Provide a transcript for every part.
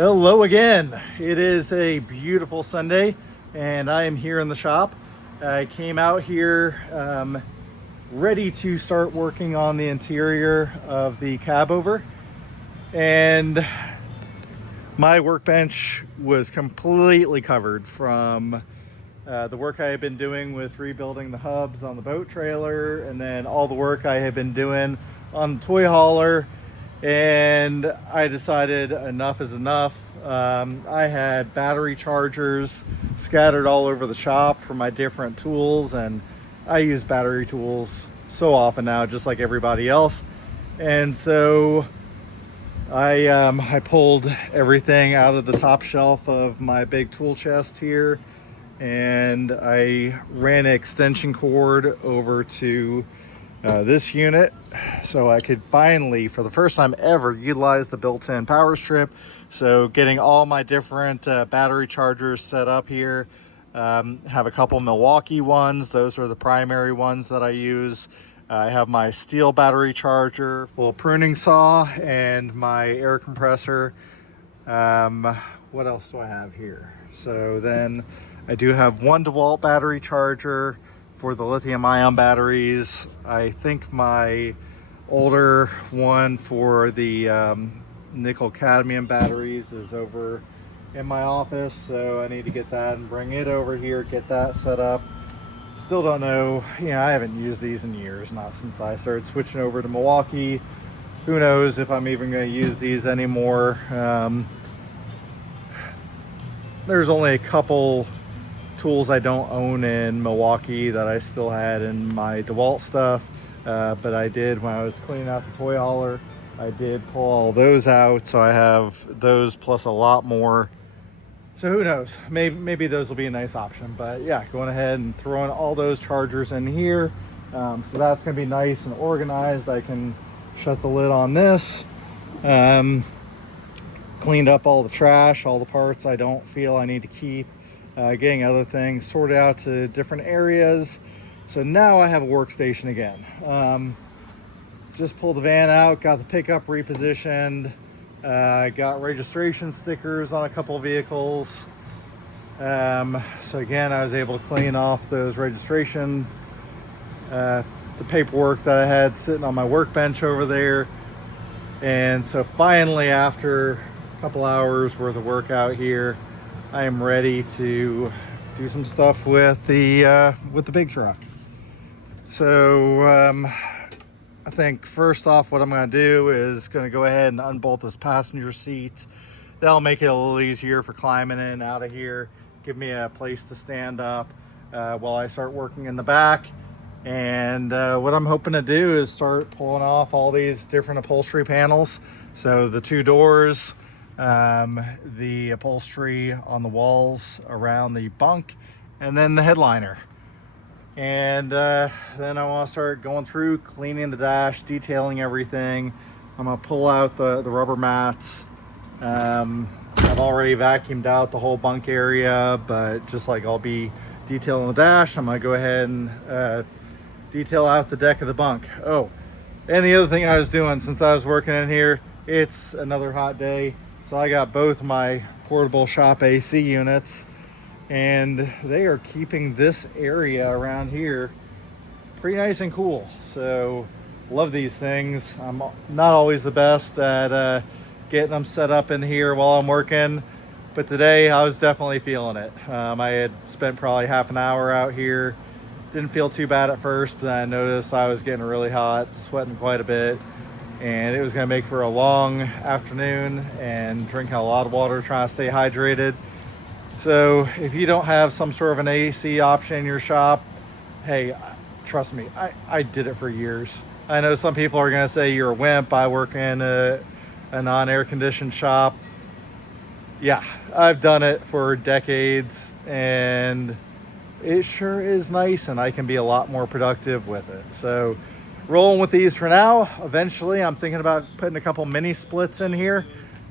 Hello again. It is a beautiful Sunday and I am here in the shop. I came out here ready to start working on the interior of the Cabover, and my workbench was completely covered from the work I had been doing with rebuilding the hubs on the boat trailer, and then all the work I had been doing on the toy hauler. And I decided enough is enough. I had battery chargers scattered all over the shop for my different tools, and I use battery tools so often now, just like everybody else. And so I pulled everything out of the top shelf of my big tool chest here, and I ran an extension cord over to this unit so I could finally, for the first time ever, utilize the built-in power strip. So getting all my different battery chargers set up here. Have a couple Milwaukee ones. Those are the primary ones that I use. I have my steel battery charger, full pruning saw, and my air compressor. What else do I have here? So then I do have one DeWalt battery charger for the lithium ion batteries. I think my older one for the nickel cadmium batteries is over in my office, so I need to get that and bring it over here, get that set up. Still don't know, I haven't used these in years, not since I started switching over to Milwaukee. Who knows if I'm even going to use these anymore. There's only a couple tools I don't own in Milwaukee that I still had in my DeWalt stuff, but I did, when I was cleaning out the toy hauler, I did pull all those out, so I have those plus a lot more. So who knows, maybe those will be a nice option. But yeah, going ahead and throwing all those chargers in here, so that's going to be nice and organized. I can shut the lid on this. Cleaned up all the trash, all the parts I don't feel I need to keep. Getting other things sorted out to different areas. So now I have a workstation again. Just pulled the van out, got the pickup repositioned, got registration stickers on a couple of vehicles. So again, I was able to clean off those registration, the paperwork that I had sitting on my workbench over there. And so finally, after a couple hours worth of work out here, I am ready to do some stuff with the big truck. So I think first off, what I'm going to do is going to go ahead and unbolt this passenger seat. That'll make it a little easier for climbing in and out of here. Give me a place to stand up while I start working in the back. And what I'm hoping to do is start pulling off all these different upholstery panels. So the two doors, the upholstery on the walls around the bunk, and then the headliner. And then I want to start going through, cleaning the dash, detailing everything. I'm going to pull out the rubber mats. I've already vacuumed out the whole bunk area, but just like I'll be detailing the dash, I'm going to go ahead and detail out the deck of the bunk. Oh, and the other thing I was doing since I was working in here, it's another hot day. So I got both my portable shop AC units, and they are keeping this area around here pretty nice and cool. So love these things. I'm not always the best at getting them set up in here while I'm working, but today I was definitely feeling it. I had spent probably half an hour out here. Didn't feel too bad at first, but then I noticed I was getting really hot, sweating quite a bit. And it was going to make for a long afternoon and drinking a lot of water, trying to stay hydrated. So if you don't have some sort of an AC option in your shop, hey, trust me, I did it for years. I know some people are going to say you're a wimp. I work in a non-air conditioned shop. Yeah, I've done it for decades, and it sure is nice, and I can be a lot more productive with it. So rolling with these for now. Eventually, I'm thinking about putting a couple mini splits in here.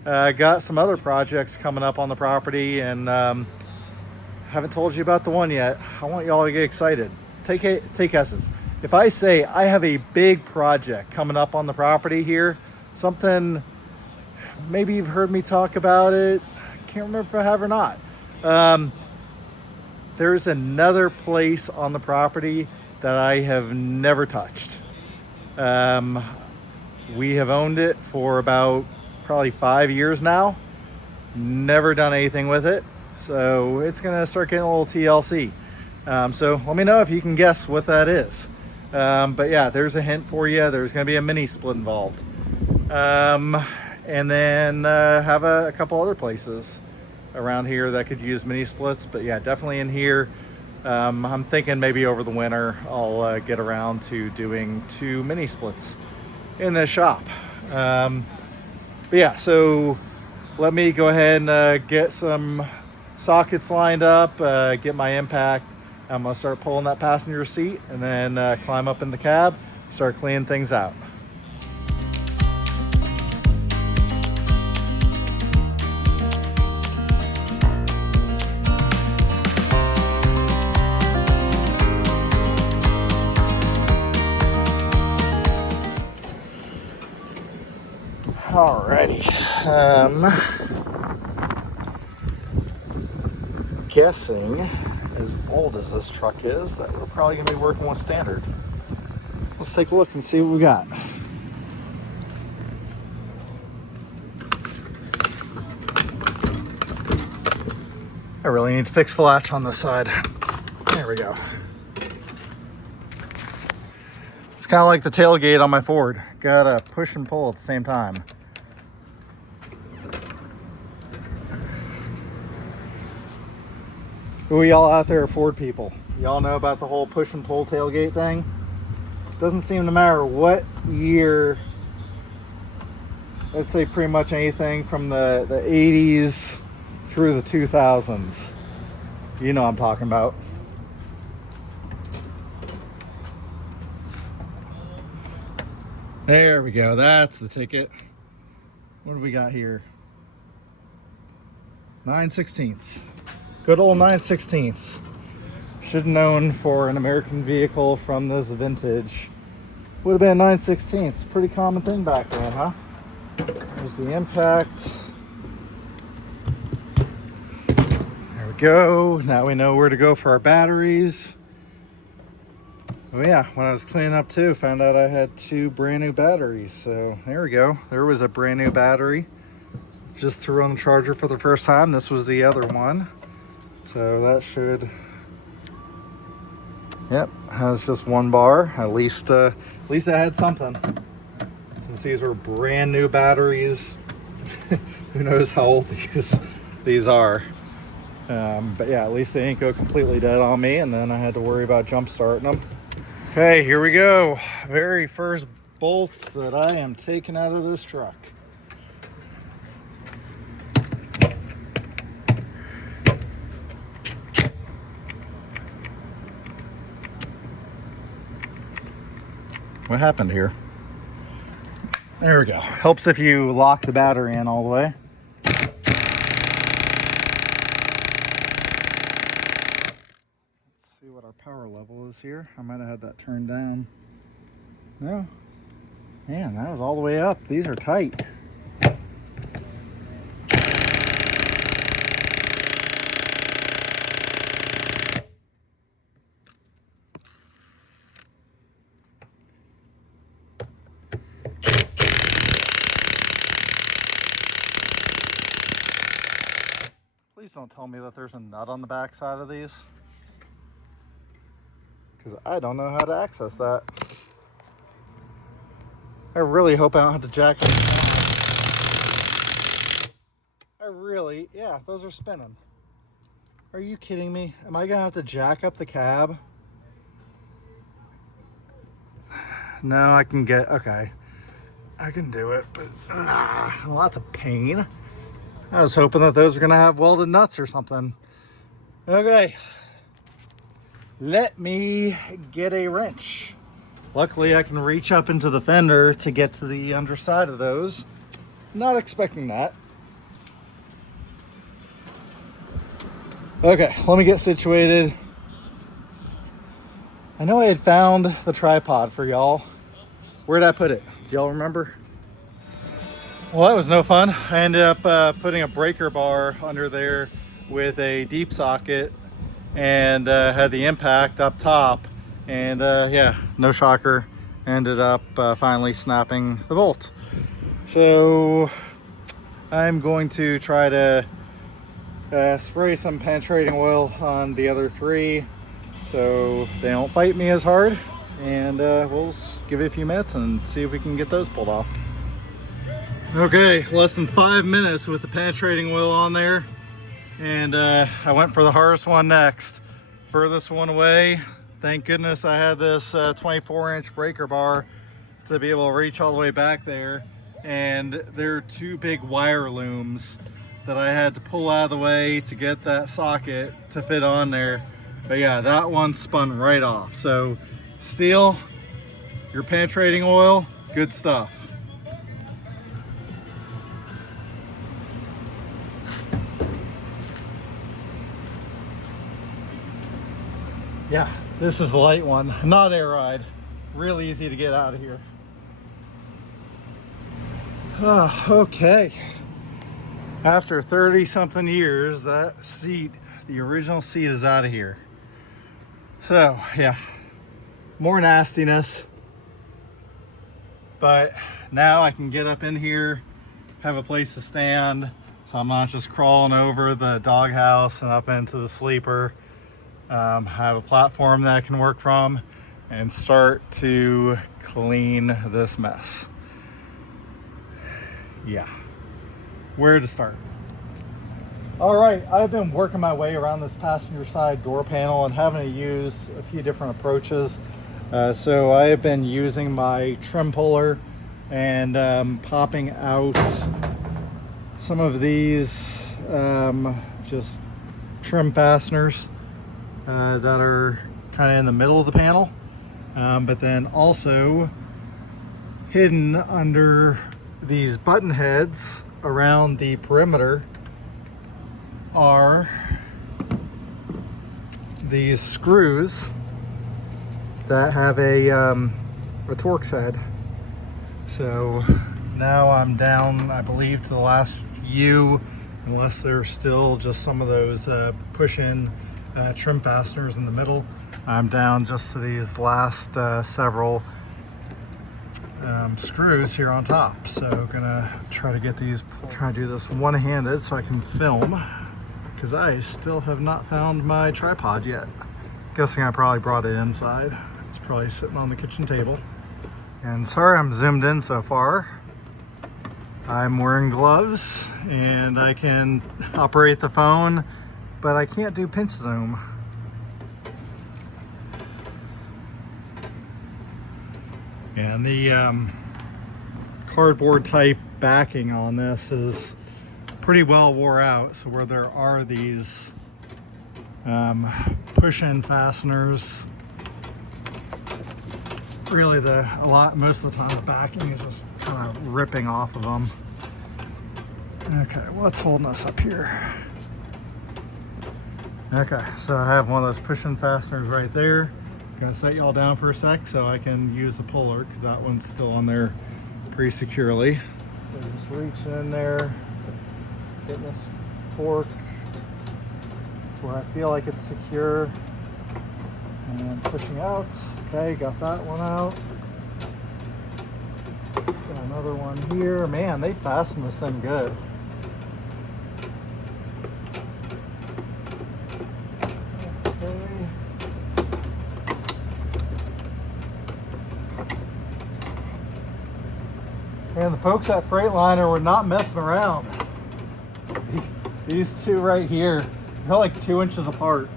Got some other projects coming up on the property, and haven't told you about the one yet. I want y'all to get excited. Take S's. If I say I have a big project coming up on the property here, something maybe you've heard me talk about it. I can't remember if I have or not. Um, there's another place on the property that I have never touched. Um, we have owned it for about probably 5 years now. Never done anything with it. So it's gonna start getting a little TLC. So let me know if you can guess what that is. But yeah, there's a hint for you. There's gonna be a mini split involved. And then have a couple other places around here that could use mini splits. But yeah, definitely in here. I'm thinking maybe over the winter I'll get around to doing 2 mini splits in this shop. But yeah, so let me go ahead and get some sockets lined up, get my impact. I'm gonna start pulling that passenger seat and then climb up in the cab, start cleaning things out. Alrighty. Guessing, as old as this truck is, that we're probably going to be working with standard. Let's take a look and see what we got. I really need to fix the latch on this side. There we go. It's kind of like the tailgate on my Ford. Gotta push and pull at the same time. Who y'all out there are Ford people? Y'all know about the whole push and pull tailgate thing? Doesn't seem to matter what year. Let's say pretty much anything from the 80s through the 2000s. You know what I'm talking about. There we go. That's the ticket. What do we got here? 9/16. Good old 9/16. Should have known for an American vehicle from this vintage. Would have been 9/16. Pretty common thing back then, huh? There's the impact. There we go. Now we know where to go for our batteries. Oh yeah, when I was cleaning up too, found out I had 2 brand new batteries. So there we go. There was a brand new battery. Just threw on the charger for the first time. This was the other one. So that should, yep, has just 1 bar. At least I had something. Since these were brand new batteries, who knows how old these are. But yeah, at least they didn't go completely dead on me, and then I had to worry about jump starting them. Okay, here we go. Very first bolts that I am taking out of this truck. What happened here? There we go. Helps if you lock the battery in all the way. Let's see what our power level is here. I might have had that turned down. No. Man, that was all the way up. These are tight. Please don't tell me that there's a nut on the back side of these, because I don't know how to access that. I really hope I don't have to jack them down. Yeah, those are spinning. Are you kidding me? Am I gonna have to jack up the cab? No, I can get, okay. I can do it, but lots of pain. I was hoping that those were gonna have welded nuts or something. Okay, let me get a wrench. Luckily, I can reach up into the fender to get to the underside of those. Not expecting that. Okay, let me get situated. I know I had found the tripod for y'all. Where'd I put it? Do y'all remember? Well, that was no fun. I ended up putting a breaker bar under there with a deep socket and had the impact up top. And yeah, no shocker. Ended up finally snapping the bolt. So I'm going to try to spray some penetrating oil on the other three so they don't fight me as hard. And we'll give it a few minutes and see if we can get those pulled off. Okay, less than 5 minutes with the penetrating oil on there, and I went for the hardest one next. Furthest one away. Thank goodness I had this 24-inch breaker bar to be able to reach all the way back there, and there are two big wire looms that I had to pull out of the way to get that socket to fit on there. But yeah, that one spun right off. So steel, your penetrating oil, good stuff. Yeah, this is the light one, not air ride. Real easy to get out of here. Okay. After 30 something years, that seat, the original seat, is out of here. So yeah, more nastiness. But now I can get up in here, have a place to stand, so I'm not just crawling over the doghouse and up into the sleeper. Have a platform that I can work from and start to clean this mess. Yeah, where to start? All right, I've been working my way around this passenger side door panel and having to use a few different approaches. So I have been using my trim puller and popping out some of these just trim fasteners that are kind of in the middle of the panel, but then also hidden under these button heads around the perimeter are these screws that have a Torx head. So now I'm down, I believe, to the last few, unless there's still just some of those push-in trim fasteners in the middle. I'm down just to these last several screws here on top. So gonna try to get these, try to do this one-handed so I can film, because I still have not found my tripod yet. Guessing I probably brought it inside. It's probably sitting on the kitchen table. And sorry I'm zoomed in so far. I'm wearing gloves and I can operate the phone, but I can't do pinch zoom. And the cardboard type backing on this is pretty well wore out. So where there are these push-in fasteners, really most of the time the backing is just kind of ripping off of them. Okay, what's holding us up here? Okay, so I have one of those push-in fasteners right there. Gonna set y'all down for a sec so I can use the puller, because that one's still on there pretty securely. So just reaching in there, getting this fork where I feel like it's secure, and pushing out. Okay, got that one out. Got another one here. Man, they fasten this thing good. And the folks at Freightliner were not messing around. These two right here, they're like 2 inches apart.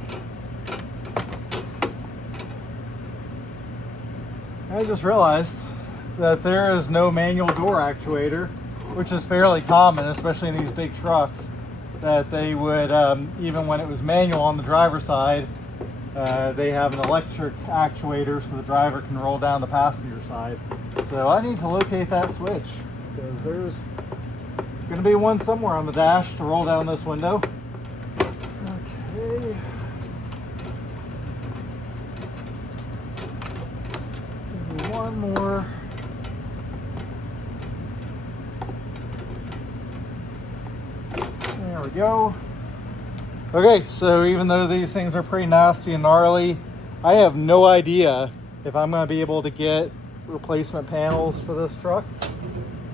I just realized that there is no manual door actuator, which is fairly common, especially in these big trucks, that they would, even when it was manual on the driver's side, they have an electric actuator so the driver can roll down the passenger side. So I need to locate that switch, because there's going to be one somewhere on the dash to roll down this window. Okay. Maybe one more. There we go. Okay, so even though these things are pretty nasty and gnarly, I have no idea if I'm going to be able to get replacement panels for this truck.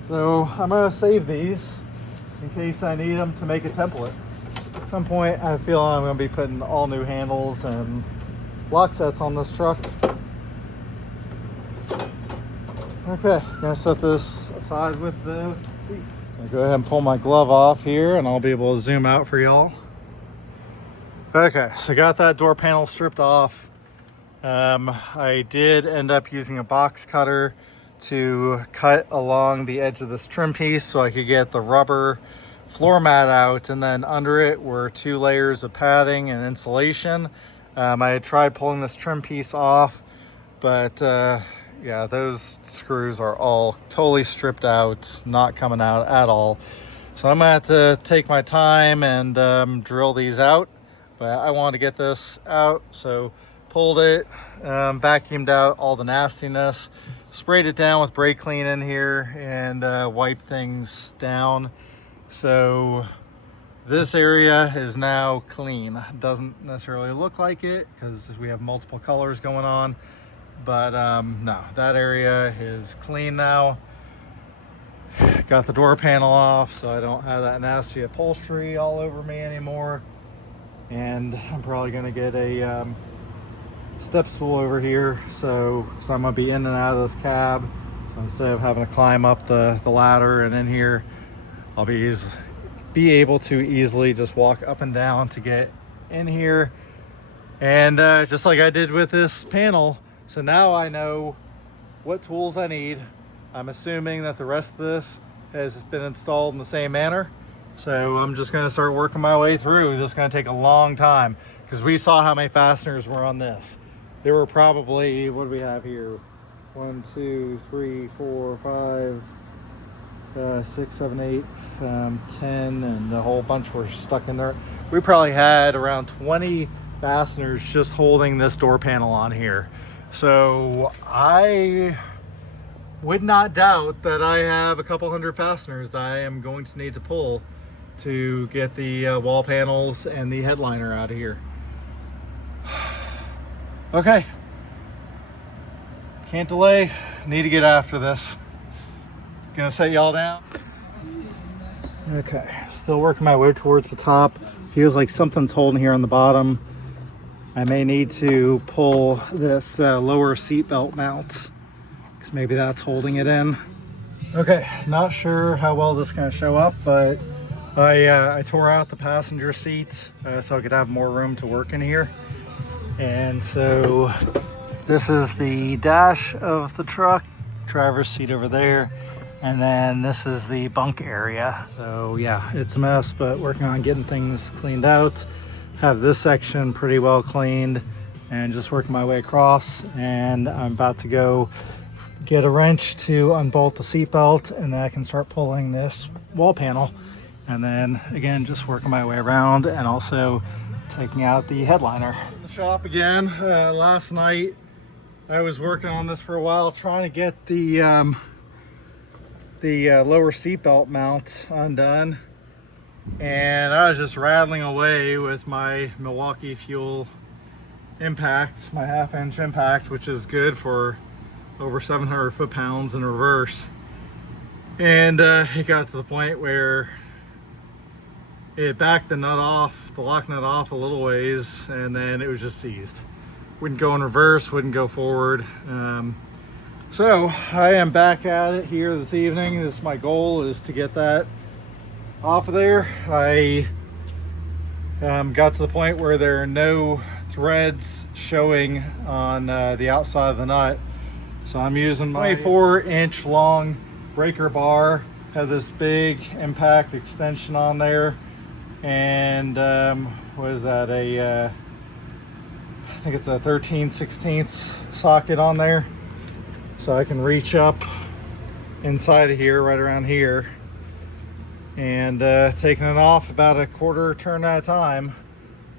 So I'm going to save these in case I need them to make a template. At some point, I feel I'm going to be putting all new handles and lock sets on this truck. Okay, gonna set this aside with the seat. I'll go ahead and pull my glove off here and I'll be able to zoom out for y'all. Okay, so got that door panel stripped off. I did end up using a box cutter to cut along the edge of this trim piece so I could get the rubber floor mat out, and then under it were 2 layers of padding and insulation. I had tried pulling this trim piece off, but yeah, those screws are all totally stripped out, not coming out at all. So I'm gonna have to take my time and drill these out. But I wanted to get this out, so pulled it, vacuumed out all the nastiness, sprayed it down with brake clean in here, and wiped things down. So this area is now clean. Doesn't necessarily look like it because we have multiple colors going on, but no, that area is clean now. Got the door panel off so I don't have that nasty upholstery all over me anymore. And I'm probably gonna get a step stool over here, so I'm gonna be in and out of this cab. So instead of having to climb up the ladder and in here, I'll be able to easily just walk up and down to get in here. And just like I did with this panel, so now I know what tools I need. I'm assuming that the rest of this has been installed in the same manner. So I'm just gonna start working my way through. This is gonna take a long time because we saw how many fasteners were on this. There were probably, what do we have here? 1, 2, 3, 4, 5, 6, 7, 8, 10, and a whole bunch were stuck in there. We probably had around 20 fasteners just holding this door panel on here. So I would not doubt that I have a couple hundred fasteners that I am going to need to pull to get the wall panels and the headliner out of here. Okay, can't delay, need to get after this. Gonna set y'all down. Okay, still working my way towards the top. Feels like something's holding here on the bottom. I may need to pull this lower seat belt mount because maybe that's holding it in. Okay, not sure how well this is gonna show up, but I tore out the passenger seat so I could have more room to work in here. And so this is the dash of the truck, driver's seat over there, and then this is the bunk area. So yeah, it's a mess, but working on getting things cleaned out. Have this section pretty well cleaned and just working my way across, and I'm about to go get a wrench to unbolt the seat belt, and then I can start pulling this wall panel. And then again, just working my way around and also taking out the headliner. In the shop again. Last night I was working on this for a while, trying to get the lower seatbelt mount undone, and I was just rattling away with my Milwaukee Fuel impact, my 1/2-inch impact, which is good for over 700 foot-pounds in reverse. And it got to the point where it backed the nut off, the lock nut off a little ways, and then it was just seized. Wouldn't go in reverse, wouldn't go forward. So I am back at it here this evening. This is my goal, is to get that off of there. I got to the point where there are no threads showing on the outside of the nut. So I'm using my 24-inch long breaker bar. Have this big impact extension on there. And what is that, I think it's a 13/16 socket on there, so I can reach up inside of here, right around here, and taking it off about a quarter turn at a time.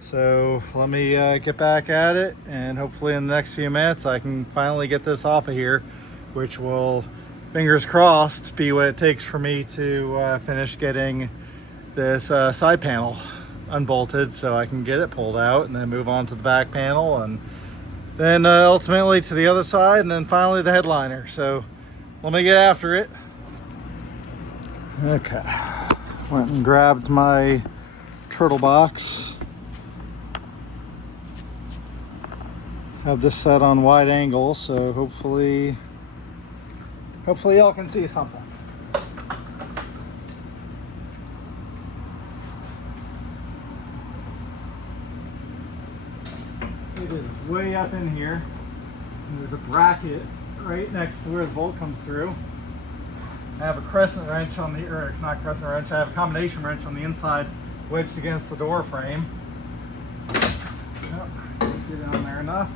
So let me get back at it, and hopefully in the next few minutes I can finally get this off of here, which will, fingers crossed, be what it takes for me to finish getting this side panel unbolted so I can get it pulled out and then move on to the back panel, and then ultimately to the other side, and then finally the headliner. So let me get after it. Okay, went and grabbed my turtle box. Have this set on wide angle, so hopefully y'all can see something. It is way up in here, and there's a bracket right next to where the bolt comes through. I have a crescent wrench on the, or not crescent wrench, I have a combination wrench on the inside wedged against the door frame. Yep, get it on there enough.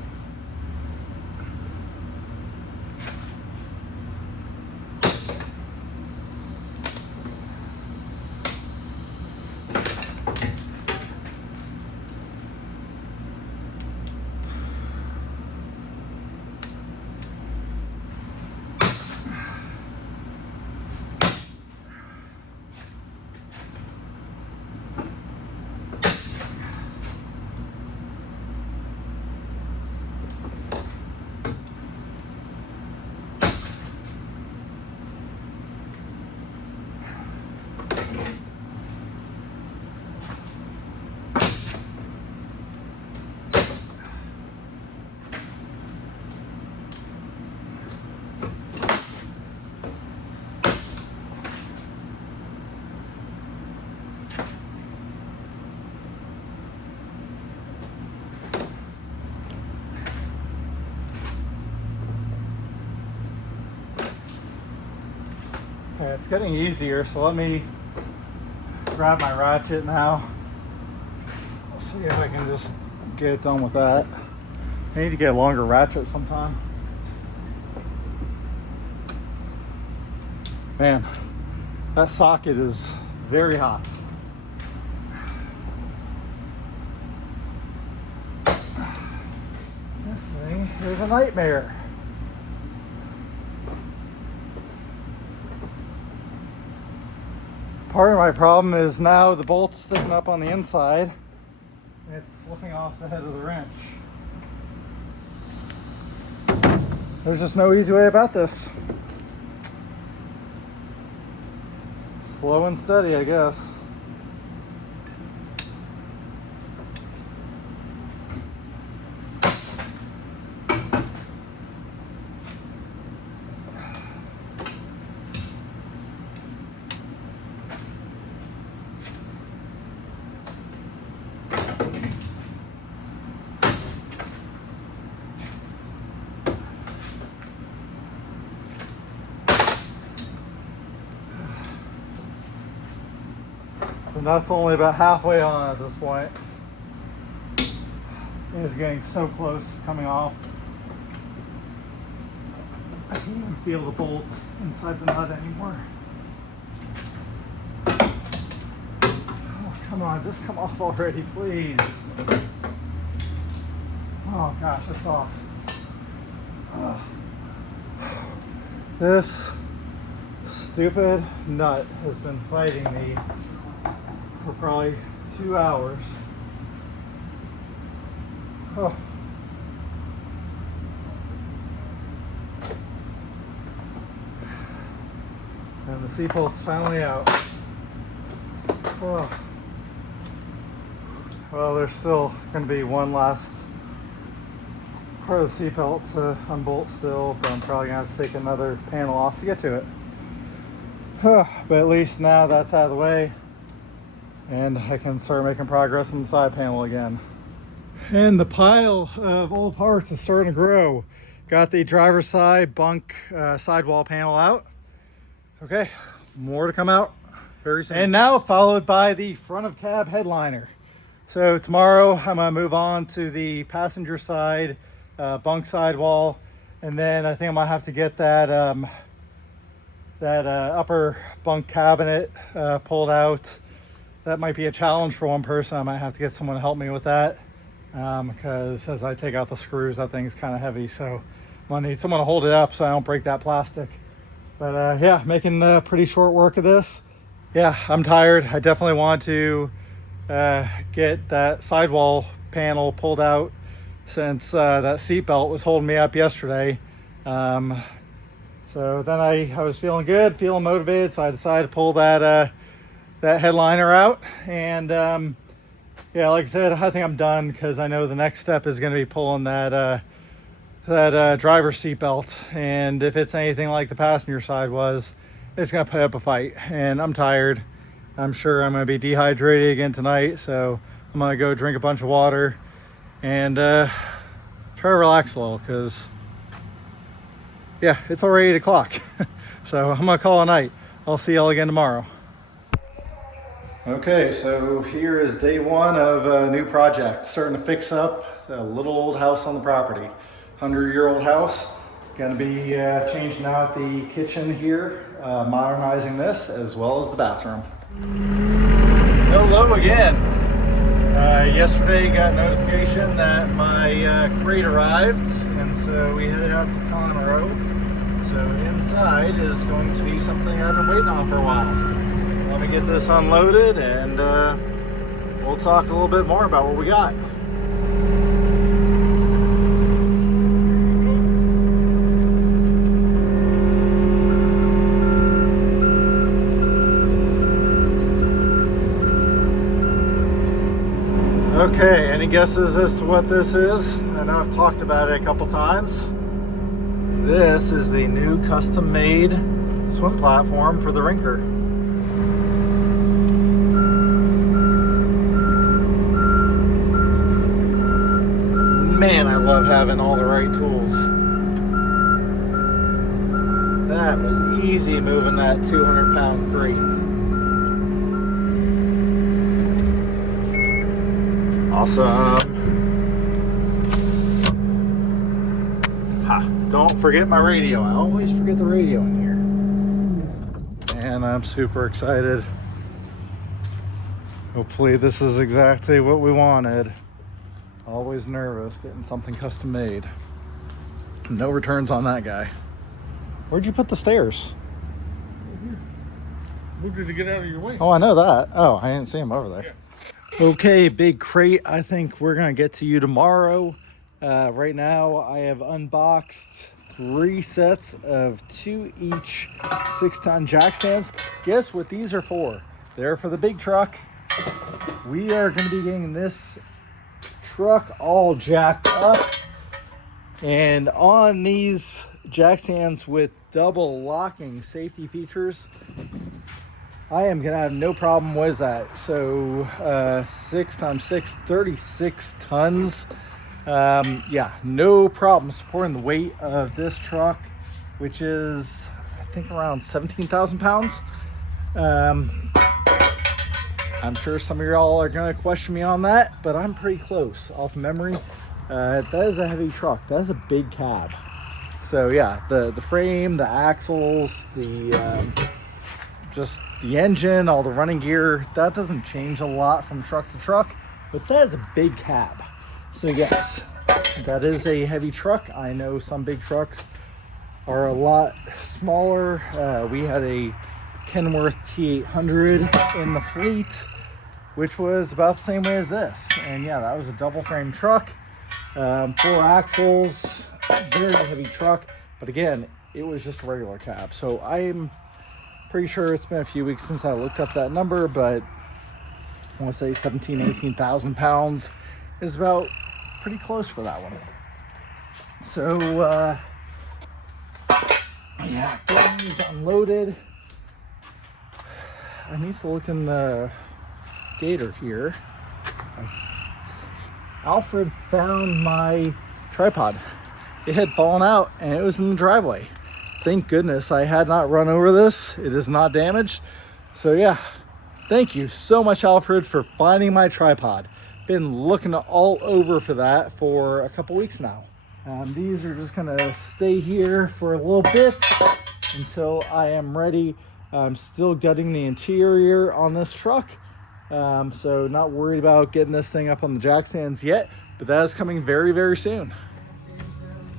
Okay, it's getting easier, so let me grab my ratchet now. I'll see if I can just get it done with that. I need to get a longer ratchet sometime. Man, that socket is very hot. This thing is a nightmare. Part of my problem is now the bolt's sticking up on the inside. It's slipping off the head of the wrench. There's just no easy way about this. Slow and steady, I guess. And that's only about halfway on at this point. It is getting so close coming off. I can't even feel the bolts inside the nut anymore. Oh, come on, just come off already, please. Oh gosh, it's off. Ugh. This stupid nut has been fighting me for probably 2 hours. Oh. And the C-pult's finally out. Oh. Well, there's still going to be one last part of the C-pult to unbolt still, but I'm probably going to have to take another panel off to get to it. But at least now that's out of the way, and I can start making progress on the side panel again. And the pile of old parts is starting to grow. Got the driver's side bunk sidewall panel out. Okay, more to come out very soon. And now followed by the front of cab headliner. So tomorrow I'm gonna move on to the passenger side bunk sidewall, and then I think I might have to get that upper bunk cabinet pulled out. That might be a challenge for one person. I might have to get someone to help me with that, because as I take out the screws, that thing's kind of heavy. So I'm gonna need someone to hold it up so I don't break that plastic. But yeah, making pretty short work of this. Yeah, I'm tired. I definitely want to get that sidewall panel pulled out since that seatbelt was holding me up yesterday. Um, so then I was feeling good, feeling motivated, so I decided to pull that headliner out. And yeah, like I said, I think I'm done because I know the next step is going to be pulling that driver's seatbelt. And if it's anything like the passenger side was, it's going to put up a fight. And I'm tired. I'm sure I'm going to be dehydrated again tonight, so I'm going to go drink a bunch of water and try to relax a little because, yeah, it's already 8 o'clock. So I'm going to call it a night. I'll see y'all again tomorrow. Okay, so here is day one of a new project. Starting to fix up a little old house on the property. 100-year-old house. Gonna be changing out the kitchen here, modernizing this as well as the bathroom. Hello again. Yesterday got notification that my crate arrived, and so we headed out to Conroe. So inside is going to be something I've been waiting on for a while. Let me get this unloaded and we'll talk a little bit more about what we got. Okay, any guesses as to what this is? I know I've talked about it a couple times. This is the new custom-made swim platform for the rinker. Man, I love having all the right tools. That was easy moving that 200-pound crate. Awesome. Ha, don't forget my radio. I always forget the radio in here. And I'm super excited. Hopefully this is exactly what we wanted. Always nervous getting something custom made. No returns on that guy. Where'd you put the stairs? Right here. Moved it to get out of your way. Oh, I know that. Oh, I didn't see him over there. Yeah. Okay, big crate. I think we're gonna get to you tomorrow. Right now I have unboxed 3 sets of 2 each 6-ton jack stands. Guess what these are for? They're for the big truck. We are gonna be getting this truck all jacked up, and on these jack stands with double locking safety features, I am gonna have no problem with that. So 6x6, 36 tons. Yeah, no problem supporting the weight of this truck, which is I think around 17,000 pounds. I'm sure some of y'all are gonna question me on that, but I'm pretty close off memory. That is a heavy truck. That is a big cab. So yeah, the frame, the axles, the just the engine, all the running gear, that doesn't change a lot from truck to truck, but that is a big cab. So yes, that is a heavy truck. I know some big trucks are a lot smaller. We had a Kenworth T800 in the fleet, which was about the same way as this. And yeah, that was a double frame truck, 4 axles, very heavy truck. But again, it was just a regular cab. So I'm pretty sure it's been a few weeks since I looked up that number, but I want to say 18,000 pounds is about pretty close for that one. So yeah, getting these unloaded. I need to look in the gator here. Alfred found my tripod. It had fallen out and it was in the driveway. Thank goodness I had not run over this. It is not damaged. So yeah, thank you so much, Alfred, for finding my tripod. Been looking all over for that for a couple weeks now. These are just gonna stay here for a little bit until I am ready. I'm still gutting the interior on this truck. So not worried about getting this thing up on the jack stands yet, but that is coming very, very soon.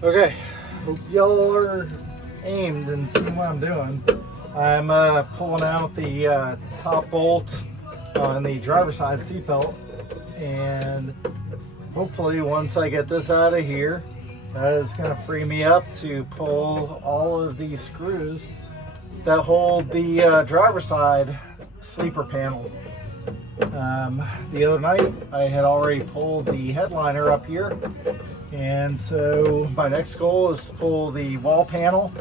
Okay, hope y'all are aimed and see what I'm doing. I'm pulling out the top bolt on the driver's side seatbelt, and hopefully once I get this out of here, that is going to free me up to pull all of these screws that hold the driver's side sleeper panel. The other night I had already pulled the headliner up here, and so my next goal is to pull the wall panel,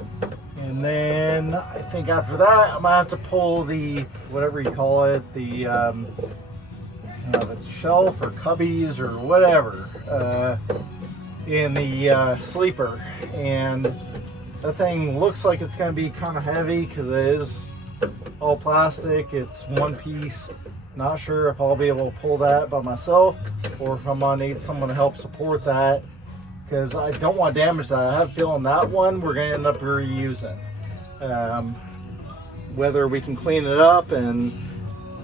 and then I think after that I'm gonna have to pull the, whatever you call it, the shelf or cubbies or whatever in the sleeper. And that thing looks like it's going to be kind of heavy because it is all plastic. It's one piece. Not sure if I'll be able to pull that by myself or if I'm going to need someone to help support that, because I don't want to damage that. I have a feeling that one we're going to end up reusing. Whether we can clean it up and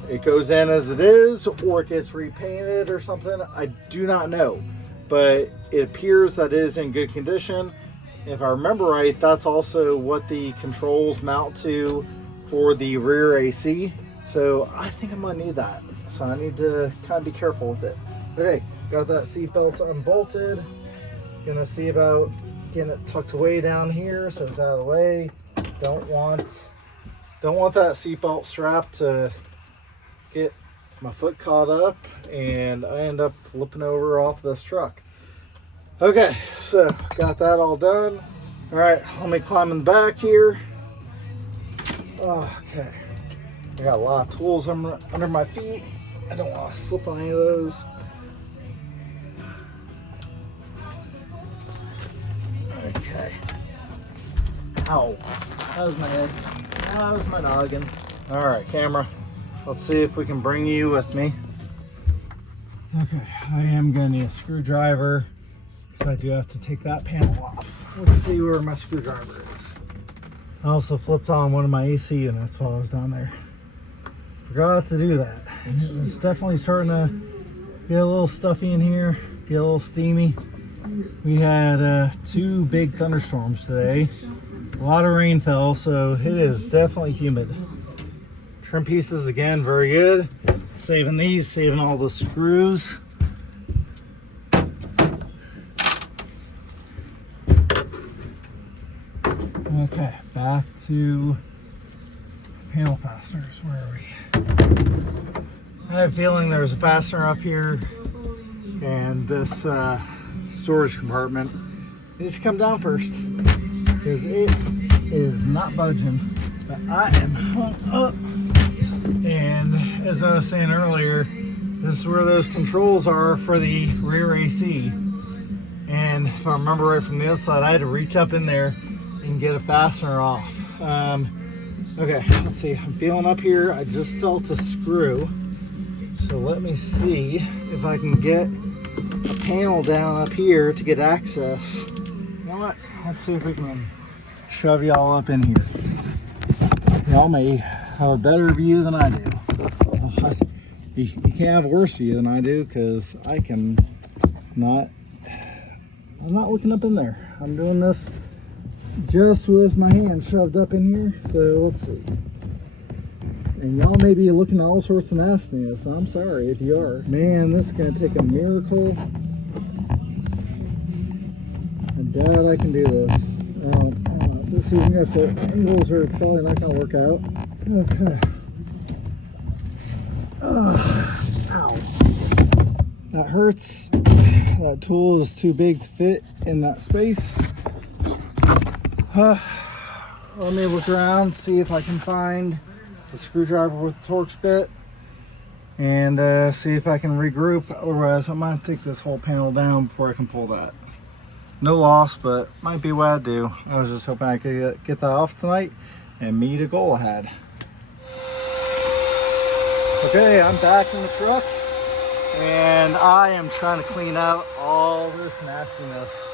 it goes in as it is or it gets repainted or something, I do not know. But it appears that it is in good condition. If I remember right, that's also what the controls mount to for the rear AC. So I think I'm gonna need that. So I need to kind of be careful with it. Okay, got that seat belt unbolted. Gonna see about getting it tucked away down here so it's out of the way. Don't want that seat belt strap to get my foot caught up and I end up flipping over off this truck. Okay, so got that all done. All right, let me climb in the back here. Okay, I got a lot of tools under my feet. I don't want to slip on any of those. Okay. Ow, that was my head. That was my noggin. All right, camera. Let's see if we can bring you with me. Okay, I am gonna need a screwdriver because I do have to take that panel off. Let's see where my screwdriver is. I also flipped on one of my AC units while I was down there. Forgot to do that. It was definitely starting to get a little stuffy in here, get a little steamy. We had 2 big thunderstorms today. A lot of rain fell, so it is definitely humid. Trim pieces again, very good. Saving these, saving all the screws. Okay, back to panel fasteners. Where are we? I have a feeling there's a fastener up here, and this storage compartment needs to come down first because it is not budging. But I am hung up. And as I was saying earlier, this is where those controls are for the rear AC. And if I remember right from the other side, I had to reach up in there and get a fastener off. Okay, let's see. I'm feeling up here. I just felt a screw. So let me see if I can get a panel down up here to get access. You know what? Let's see if we can shove y'all up in here. Y'all may have a better view than I do. You can't have a worse view than I do because I'm not looking up in there. I'm doing this just with my hand shoved up in here. So let's see. And y'all may be looking at all sorts of nastiness. I'm sorry if you are. Man, this is gonna take a miracle. I doubt I can do this. This even if the angles are probably not gonna work out. Okay. Ow. That hurts. That tool is too big to fit in that space. Let me look around, see if I can find the screwdriver with the Torx bit, and see if I can regroup. Otherwise, I might take this whole panel down before I can pull that. No loss, but might be what I do. I was just hoping I could get that off tonight and meet a goal I had. Okay, I'm back in the truck and I am trying to clean out all this nastiness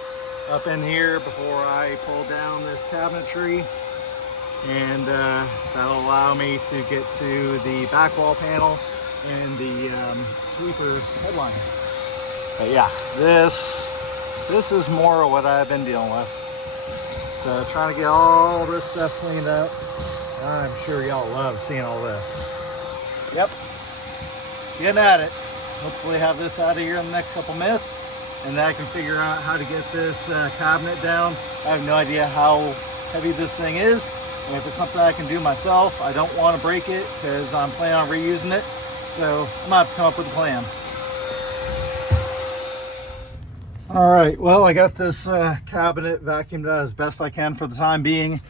up in here before I pull down this cabinetry, and that'll allow me to get to the back wall panel and the sweeper headliner. But yeah, this is more of what I've been dealing with. So trying to get all this stuff cleaned up I'm sure y'all love seeing all this. Yep, getting at it. Hopefully have this out of here in the next couple minutes, and then I can figure out how to get this cabinet down. I have no idea how heavy this thing is, and if it's something I can do myself. I don't want to break it because I'm planning on reusing it, so I'm gonna have to come up with a plan. All right, well, I got this cabinet vacuumed out as best I can for the time being.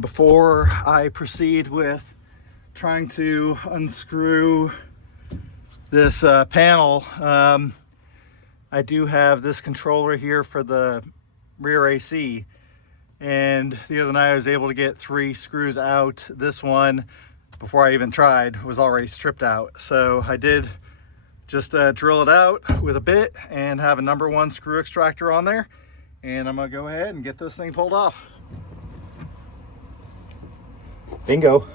Before I proceed with trying to unscrew this panel, I do have this controller here for the rear AC, and the other night I was able to get 3 screws out. This one, before I even tried, was already stripped out, so I did just drill it out with a bit and have a number 1 screw extractor on there, and I'm gonna go ahead and get this thing pulled off. Bingo.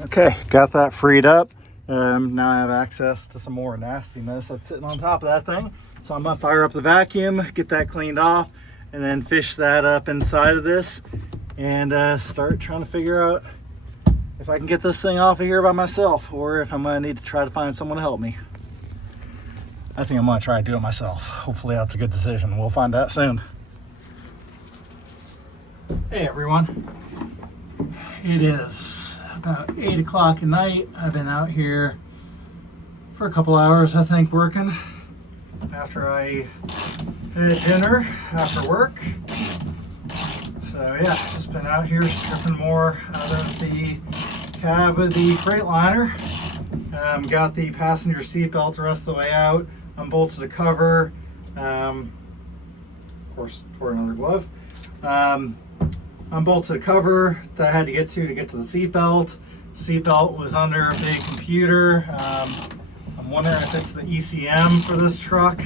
Okay, got that freed up. Now I have access to some more nastiness that's sitting on top of that thing. So I'm gonna fire up the vacuum, get that cleaned off, and then fish that up inside of this and start trying to figure out if I can get this thing off of here by myself, or if I'm gonna need to try to find someone to help me. I think I'm gonna try to do it myself. Hopefully that's a good decision. We'll find out soon. Hey everyone. It is about 8 o'clock at night. I've been out here for a couple hours, I think, working after I had dinner after work. So yeah, just been out here stripping more out of the cab of the Freightliner. Got the passenger seat belt the rest of the way out, unbolted the cover, of course tore another glove, unbolted the cover that I had to get to the seat belt. Seat belt was under a big computer. I'm wondering if it's the ECM for this truck,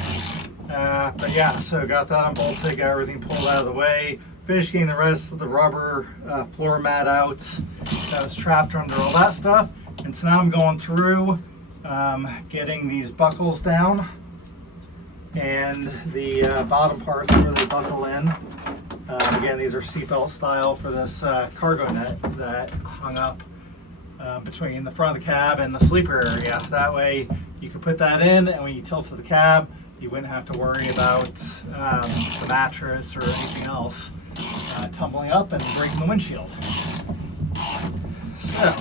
but yeah, so got that unbolted, got everything pulled out of the way. Finished getting the rest of the rubber floor mat out that was trapped under all that stuff. And so now I'm going through getting these buckles down and the bottom parts where they buckle in. Again, these are seatbelt style for this cargo net that hung up between the front of the cab and the sleeper area. That way you could put that in, and when you tilt to the cab, you wouldn't have to worry about the mattress or anything else tumbling up and breaking the windshield. So,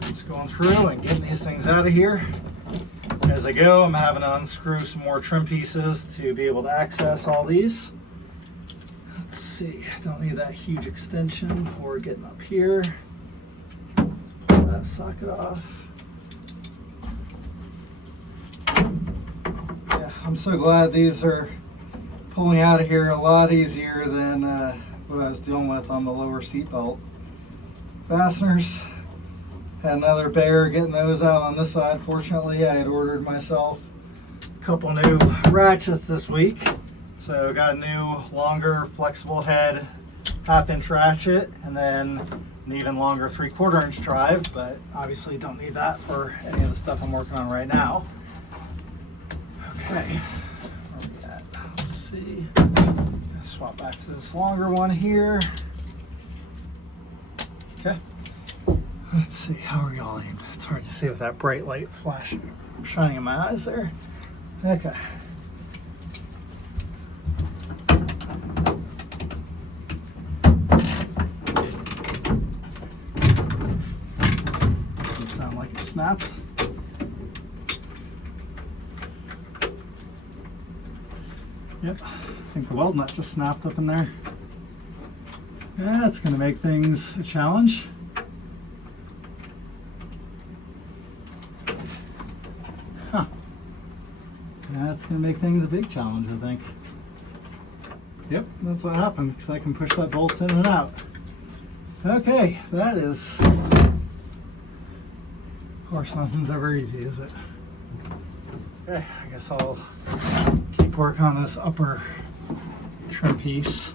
just going through and getting these things out of here. As I go, I'm having to unscrew some more trim pieces to be able to access all these. Let's see, don't need that huge extension for getting up here. Let's pull that socket off. Yeah, I'm so glad these are pulling out of here a lot easier than what I was dealing with on the lower seat belt fasteners. Had another bear getting those out on this side. Fortunately, I had ordered myself a couple new ratchets this week. So got a new, longer, flexible head, 1/2 inch ratchet, and then an even longer 3/4 inch drive, but obviously don't need that for any of the stuff I'm working on right now. Okay, where we at? Let's see. Swap back to this longer one here. Okay. Let's see, how are y'all aimed? It's hard to see with that bright light flashing, shining in my eyes there. Okay. Doesn't sound like it snaps. Yep, I think the weld nut just snapped up in there. Yeah, that's going to make things a challenge. Huh. That's going to make things a big challenge, I think. Yep, that's what happened, because I can push that bolt in and out. Okay, that is... Of course, nothing's ever easy, is it? Okay, I guess I'll keep working on this upper trim piece.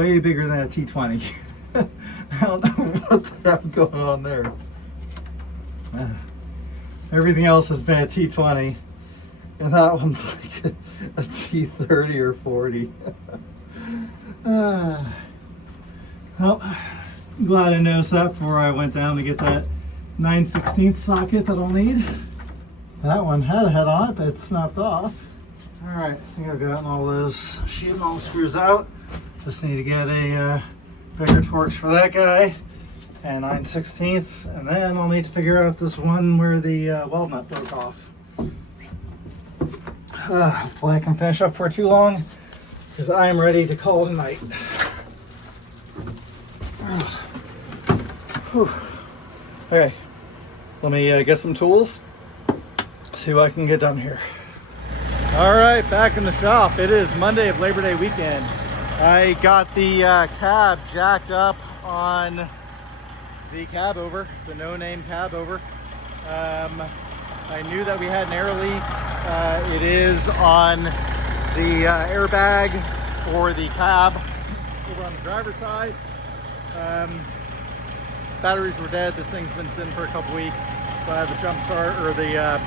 way bigger than a T20. I don't know what they have going on there. Everything else has been a T20, and that one's like a T30 or 40. Well, I'm glad I noticed that before I went down to get that 9/16 socket that I'll need. That one had a head on it, but it snapped off. All right, I think I've gotten all those sheet metal screws out. Just need to get a bigger torch for that guy and 9/16, and then I'll need to figure out this one where the weld nut broke off. Hopefully I can finish up for too long, because I am ready to call it a night. Okay, let me get some tools, see what I can get done here. All right, back in the shop. It is Monday of Labor Day weekend. I got the cab jacked up on the Cabover, the no-name Cabover. I knew that we had an air leak. It is on the airbag for the cab over on the driver's side. Batteries were dead. This thing's been sitting for a couple weeks. So I have the jump start, or the I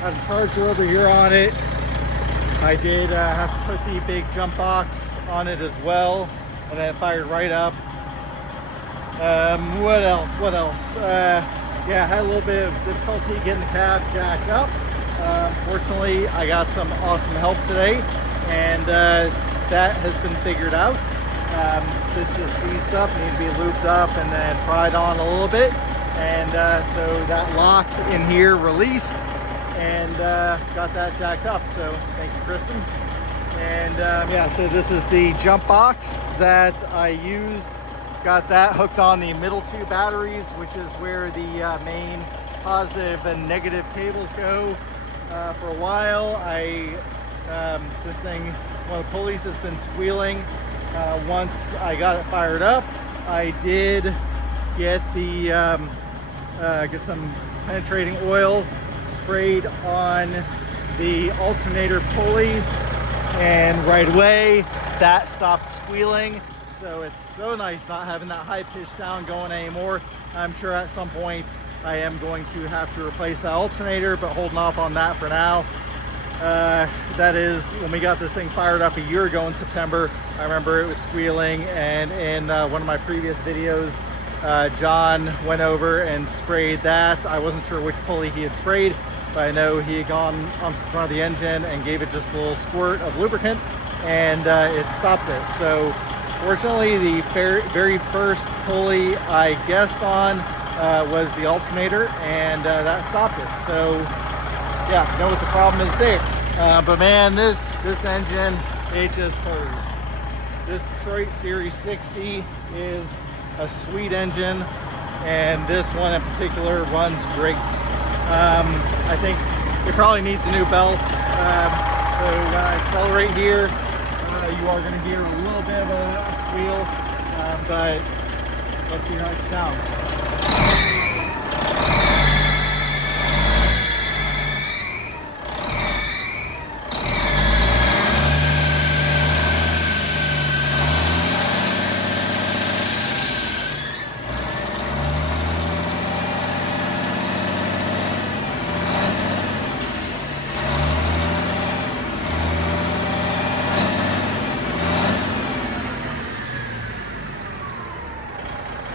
have the charger over here on it. I did have to put the big jump box on it as well, and then it fired right up. What else? Yeah, I had a little bit of difficulty getting the cab jacked up. Fortunately, I got some awesome help today, and that has been figured out. This just seized up, needs to be looped up and then pried on a little bit, and so that lock in here released, and got that jacked up. So thank you, Kristen. And yeah, so this is the jump box that I used. Got that hooked on the middle two batteries, which is where the main positive and negative cables go. For a while, this thing, one of the pulleys has been squealing. Once I got it fired up, I did get the get some penetrating oil sprayed on the alternator pulley, and right away that stopped squealing. So it's so nice not having that high-pitched sound going anymore. I'm sure at some point I am going to have to replace that alternator, but holding off on that for now. That is, when we got this thing fired up a year ago in September, I remember it was squealing, and in one of my previous videos, John went over and sprayed that. I wasn't sure which pulley he had sprayed, but I know he had gone onto the front of the engine and gave it just a little squirt of lubricant, and it stopped it. So fortunately, the very first pulley I guessed on was the alternator, and that stopped it. So yeah, know what the problem is there. But man, this engine, it just purrs. This Detroit Series 60 is a sweet engine, and this one in particular runs great. I think it probably needs a new belt. So when I accelerate here, you are going to hear a little bit of a squeal, but let's see how it sounds.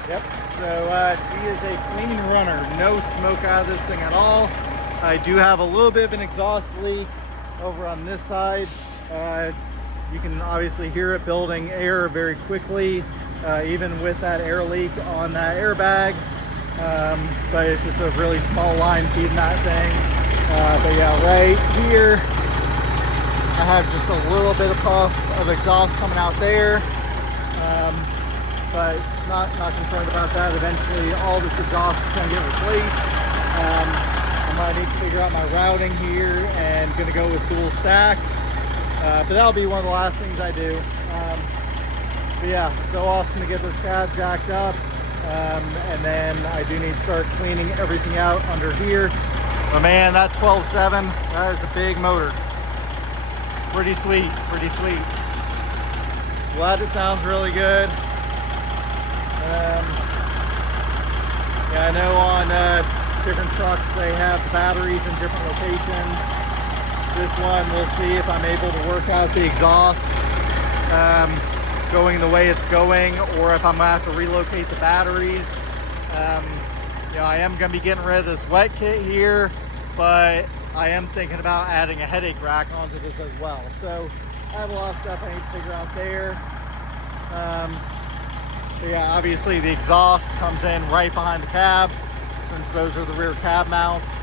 Yep, so she is a clean runner, no smoke out of this thing at all. I do have a little bit of an exhaust leak over on this side. You can obviously hear it building air very quickly, even with that air leak on that airbag. But it's just a really small line feeding that thing. But yeah, right here, I have just a little bit of puff of exhaust coming out there. But not concerned about that. Eventually all this exhaust is going to get replaced. I might need to figure out my routing here, and going to go with dual stacks. But that'll be one of the last things I do. But yeah, so awesome to get this cab jacked up. And then I do need to start cleaning everything out under here. But man, that 12.7, that is a big motor. Pretty sweet, pretty sweet. Glad it sounds really good. Yeah, I know on different trucks they have the batteries in different locations. This one, we'll see if I'm able to work out the exhaust going the way it's going, or if I'm gonna have to relocate the batteries. You know, I am gonna be getting rid of this wet kit here, but I am thinking about adding a headache rack onto this as well. So I have a lot of stuff I need to figure out there. So yeah, obviously the exhaust comes in right behind the cab, since those are the rear cab mounts.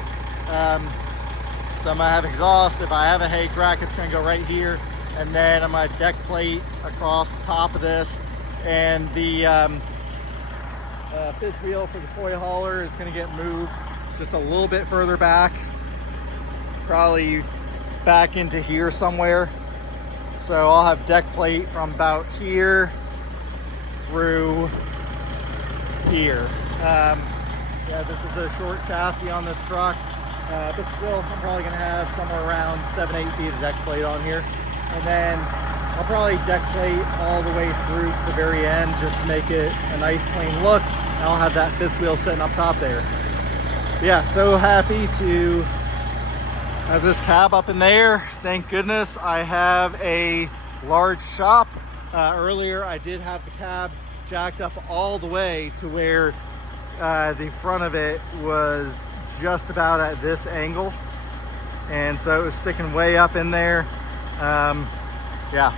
So I'm gonna have exhaust. If I have a headache rack, it's gonna go right here. And then I'm gonna deck plate across the top of this. And the fifth wheel for the toy hauler is gonna get moved just a little bit further back. Probably back into here somewhere. So I'll have deck plate from about here through here. Yeah, this is a short chassis on this truck, but still I'm probably gonna have somewhere around 7-8 feet of deck plate on here. And then I'll probably deck plate all the way through to the very end just to make it a nice clean look. And I'll have that fifth wheel sitting up top there. Yeah, so happy to have this cab up in there. Thank goodness I have a large shop. Earlier I did have the cab jacked up all the way to where the front of it was just about at this angle, and so it was sticking way up in there. Yeah,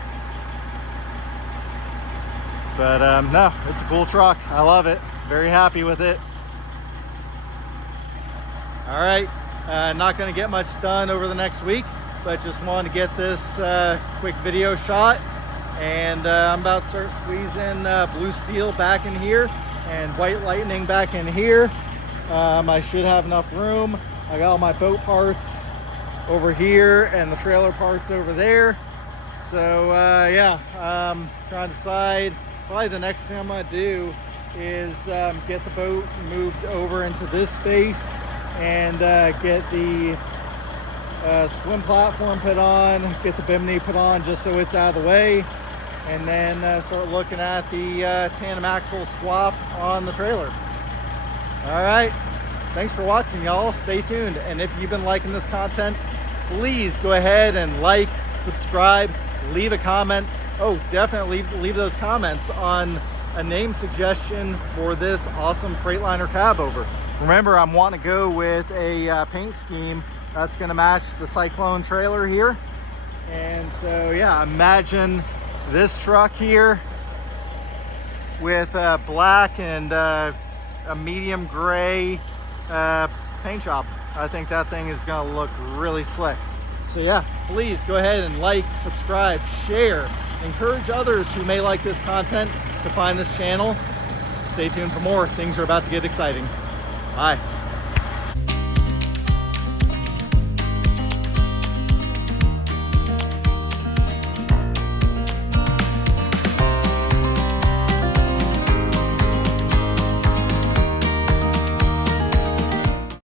but no, it's a cool truck. I love it. Very happy with it. All right, not going to get much done over the next week, but just wanted to get this quick video shot. And I'm about to start squeezing blue steel back in here and white lightning back in here. I should have enough room. I got all my boat parts over here and the trailer parts over there. So yeah, trying to decide. Probably the next thing I'm gonna do is get the boat moved over into this space and get the swim platform put on, get the bimini put on just so it's out of the way, and then start looking at the tandem axle swap on the trailer. All right, thanks for watching, y'all. Stay tuned, and if you've been liking this content, please go ahead and like, subscribe, leave a comment. Oh, definitely leave those comments on a name suggestion for this awesome Freightliner Cabover. Remember, I'm wanting to go with a paint scheme that's going to match the Cyclone trailer here. And so yeah, imagine this truck here with black and a medium gray paint job. I think that thing is going to look really slick. So yeah, please go ahead and like, subscribe, share, encourage others who may like this content to find this channel. Stay tuned for more. Things are about to get exciting. Bye.